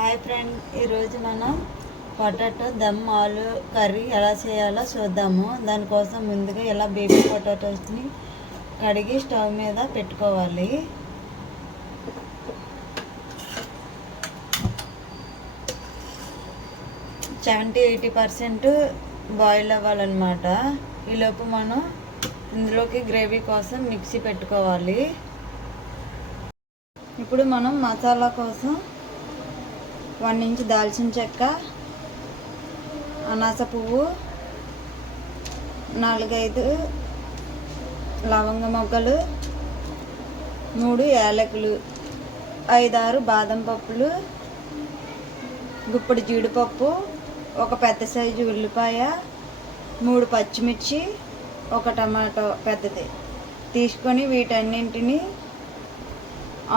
Hi friend, ఈరోజు మనం potato dum ఆలు కర్రీ ఎలా చేయాలో చూద్దాము. దానికోసం ముందుగా ఇలా బేబీ పొటాటోస్ని కడిగి స్టవ్ మీద పెట్టుకోవాలి. సెవెంటీ 80% బాయిల్ అవ్వాలన్నమాట. ఈలోపు మనం ఇందులోకి గ్రేవీ కోసం మిక్సీ పెట్టుకోవాలి. ఇప్పుడు మనం మసాలా కోసం 1 ఇంచ్ దాల్చిన చెక్క, అనాస పువ్వు, 4-5 లవంగ మొగ్గలు, 3 యాలకులు, 5-6 బాదం పప్పులు, గుప్పెడు జీడిపప్పు, ఒక పెద్ద సైజు ఉల్లిపాయ, 3 పచ్చిమిర్చి, ఒక టమాటో పెద్దది తీసుకొని వీటన్నింటినీ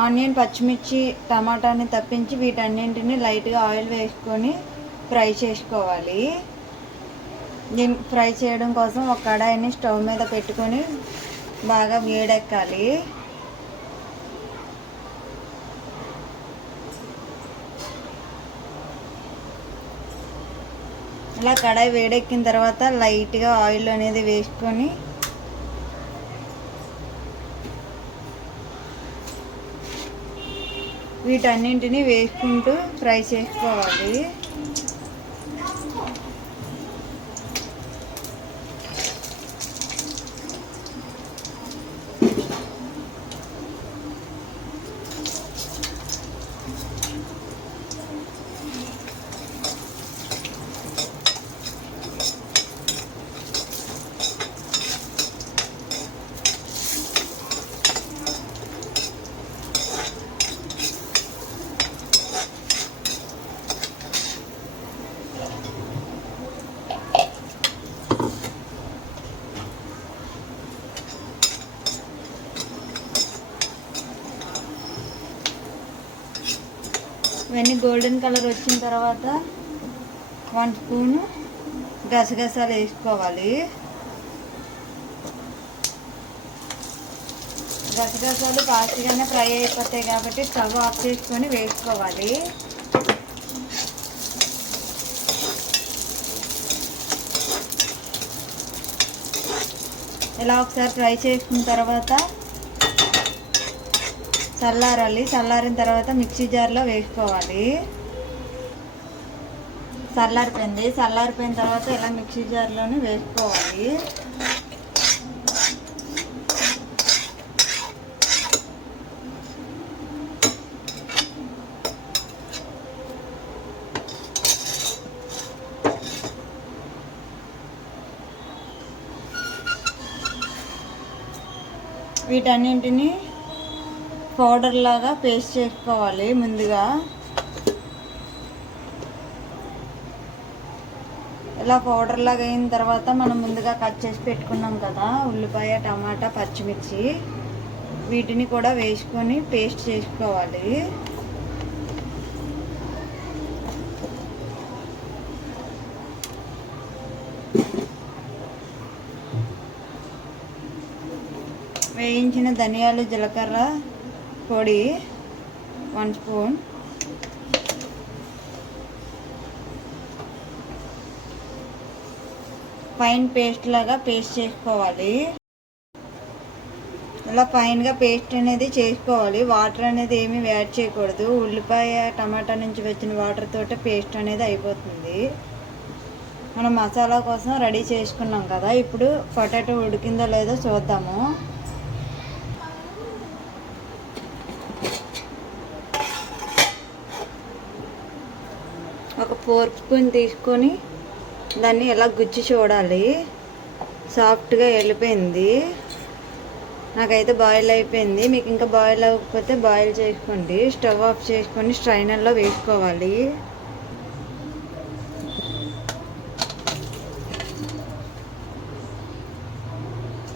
ఆనియన్, పచ్చిమిర్చి, టమాటాని తప్పించి వీటన్నింటిని లైట్గా ఆయిల్ వేసుకొని ఫ్రై చేసుకోవాలి. దీన్ని ఫ్రై చేయడం కోసం ఒక కడాయిని స్టవ్ మీద పెట్టుకొని బాగా వేడెక్కాలి. ఇలా కడాయి వేడెక్కిన తర్వాత లైట్గా ఆయిల్ అనేది వేసుకొని వీటన్నింటినీ వేసుకుంటూ ఫ్రై చేసుకోవాలి. ఇవన్నీ గోల్డెన్ కలర్ వచ్చిన తర్వాత 1 స్పూను గసగసాలు వేసుకోవాలి. గసగసాలు ఫాస్ట్గానే ఫ్రై అయిపోతాయి కాబట్టి స్టవ్ ఆఫ్ చేసుకొని వేసుకోవాలి. ఇలా ఒకసారి ఫ్రై చేసుకున్న తర్వాత చల్లారాలి. చల్లారిన తర్వాత మిక్సీ జార్లో వేసుకోవాలి. చల్లారిపోయిన తర్వాత ఇలా మిక్సీ జార్లోనే వేసుకోవాలి. వీటన్నింటినీ పౌడర్ లాగా పేస్ట్ చేసుకోవాలి. ముందుగా ఇలా పౌడర్ లాగా అయిన తర్వాత మనం ముందుగా కట్ చేసి పెట్టుకున్నాం కదా ఉల్లిపాయ, టమాటా, పచ్చిమిర్చి, వీటిని కూడా వేసుకొని పేస్ట్ చేసుకోవాలి. వేయించిన ధనియాలు, జీలకర్ర పొడి 1 స్పూన్, ఫైన్ పేస్ట్ లాగా పేస్ట్ చేసుకోవాలి. ఇలా ఫైన్గా పేస్ట్ అనేది చేసుకోవాలి. వాటర్ అనేది ఏమీ యాడ్ చేయకూడదు. ఉల్లిపాయ, టమాటా నుంచి వచ్చిన వాటర్ తోటే పేస్ట్ అనేది అయిపోతుంది. మనం మసాలా కోసం రెడీ చేసుకున్నాం కదా. ఇప్పుడు పొటాటో ఉడికిందో లేదో చూద్దాము. ఒక 4 స్పూన్ తీసుకొని దాన్ని ఇలా గుచ్చి చూడాలి. సాఫ్ట్గా వెళ్ళిపోయింది. నాకైతే బాయిల్ అయిపోయింది. మీకు ఇంకా బాయిల్ అవ్వకపోతే బాయిల్ చేసుకోండి. స్టవ్ ఆఫ్ చేసుకొని స్ట్రైనర్లో వేసుకోవాలి.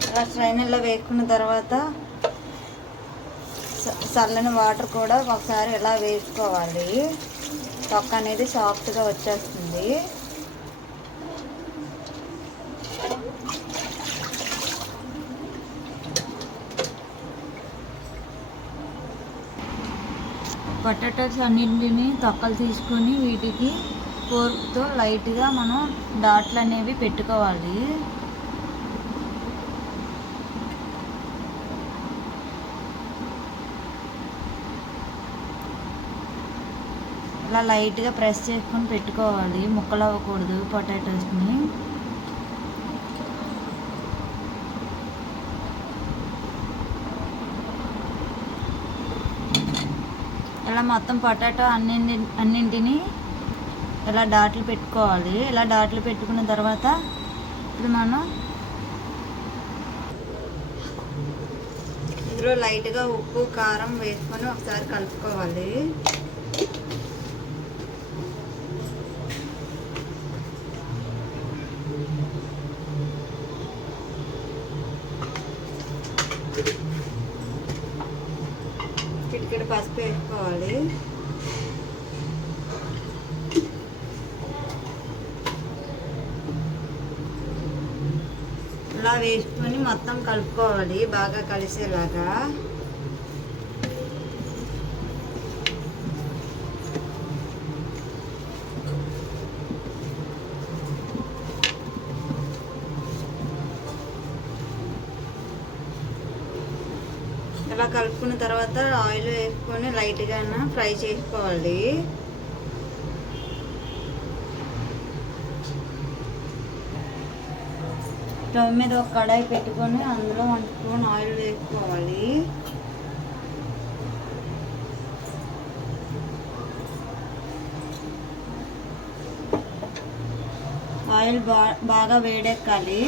అలా స్ట్రైనర్లో వేసుకున్న తర్వాత చల్లని వాటర్ కూడా ఒకసారి ఇలా వేసుకోవాలి. తొక్క అనేది సాఫ్ట్గా వచ్చేస్తుంది. పొటాటోస్ అన్నింటిని తొక్కలు తీసుకొని వీటికి ఫోర్క్తో లైట్గా మనం డాట్లు అనేవి పెట్టుకోవాలి. ఇలా లైట్గా ప్రెస్ చేసుకొని పెట్టుకోవాలి, ముక్కలు అవ్వకూడదు పొటాటోస్ని. ఇలా మొత్తం పొటాటో అన్నింటినీ ఇలా డాట్లు పెట్టుకోవాలి. ఇలా డాట్లు పెట్టుకున్న తర్వాత ఇప్పుడు మనం ఇందులో లైట్గా ఉప్పు కారం వేసుకొని ఒకసారి కలుపుకోవాలి. చిటికెడు పసుపు వేసుకోవాలి. ఇలా వేసుకొని మొత్తం కలుపుకోవాలి బాగా కలిసేలాగా. ఇలా కలుపుకున్న తర్వాత ఆయిల్ వేసుకొని లైట్గా ఫ్రై చేసుకోవాలి. స్టవ్ మీద ఒక కడాయి పెట్టుకొని అందులో 1 స్పూన్ ఆయిల్ వేసుకోవాలి. ఆయిల్ బాగా వేడెక్కాలి.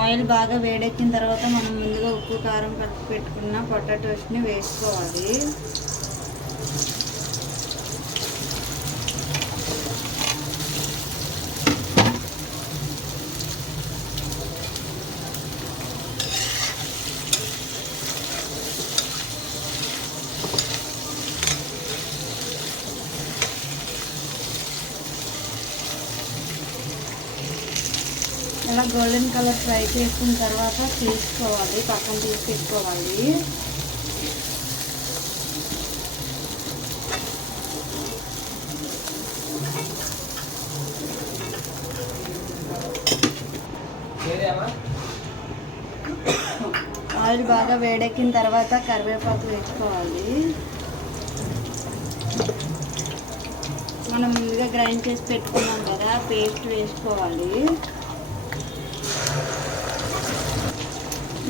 ఆయిల్ బాగా వేడెక్కిన తర్వాత మనం ముందుగా ఉప్పు కారం కలిపి పెట్టుకున్న పొటాటోస్ని వేసుకోవాలి. ఇలా గోల్డెన్ కలర్ ఫ్రై చేసుకున్న తర్వాత తీసుకోవాలి, పక్కన తీసి పెట్టుకోవాలి. ఆయిల్ బాగా వేడెక్కిన తర్వాత కరివేపాకు వేసుకోవాలి. మనం ముందుగా గ్రైండ్ చేసి పెట్టుకున్నాం కదా, పేస్ట్ వేసుకోవాలి.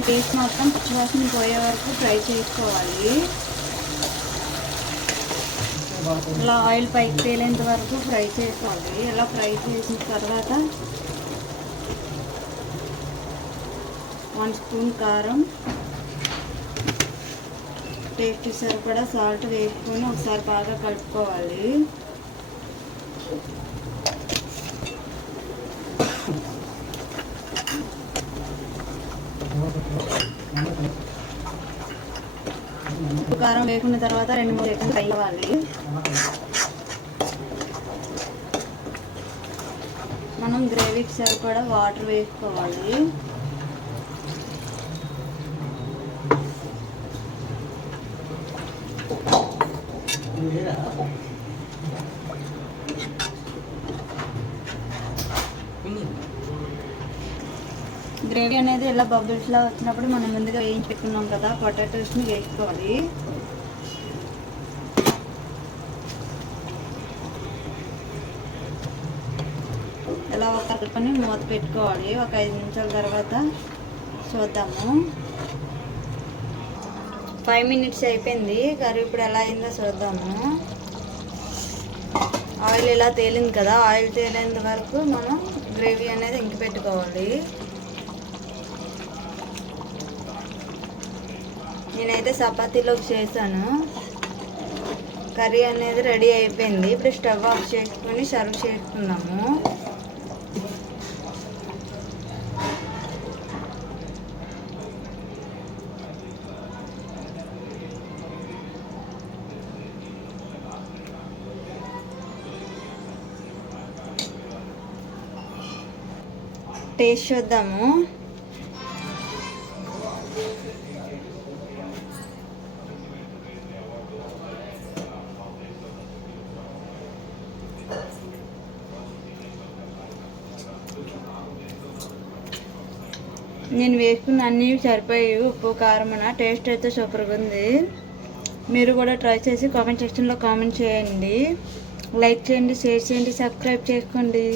పేస్ట్ మొత్తం పచ్చివాసన పోయే వరకు ఫ్రై చేసుకోవాలి. ఇలా ఆయిల్ పైకి తేలేంత వరకు ఫ్రై చేసుకోవాలి. ఇలా ఫ్రై చేసిన తర్వాత 1 స్పూన్ కారం, టేస్ట్ సరిపడా సాల్ట్ వేసుకొని ఒకసారి బాగా కలుపుకోవాలి. కారం వేసుకున్న తర్వాత 2-3 సెకండ్లు ఫ్రై అవ్వాలి. మనం గ్రేవీకి సరిపడా వాటర్ వేసుకోవాలి. గ్రేవీ అనేది ఇలా బబుల్స్లా వచ్చినప్పుడు మనం ముందుగా వేయించి పెట్టుకున్నాం కదా పొటాటోస్ని వేసుకోవాలి. ఇలా ఒక కలుపుకొని మూత పెట్టుకోవాలి. ఒక 5 నిమిషాల తర్వాత చూద్దాము. 5 మినిట్స్ అయిపోయింది. కర్రీ ఇప్పుడు ఎలా అయిందో చూద్దాము. ఆయిల్ ఇలా తేలింది కదా, ఆయిల్ తేలేంత వరకు మనం గ్రేవీ అనేది ఇంకి పెట్టుకోవాలి. నేనైతే చపాతీలోకి చేశాను. కర్రీ అనేది రెడీ అయిపోయింది. ఇప్పుడు స్టవ్ ఆఫ్ చేసుకొని సర్వ్ చేసుకుందాము. టేస్ట్ చూద్దాము. నేను వేసుకున్న అన్నీ సరిపోయి ఉప్పు కారం టేస్ట్ అయితే సూపర్గా ఉంది. మీరు కూడా ట్రై చేసి కామెంట్ సెక్షన్లో కామెంట్ చేయండి. లైక్ చేయండి, షేర్ చేయండి, సబ్స్క్రైబ్ చేసుకోండి.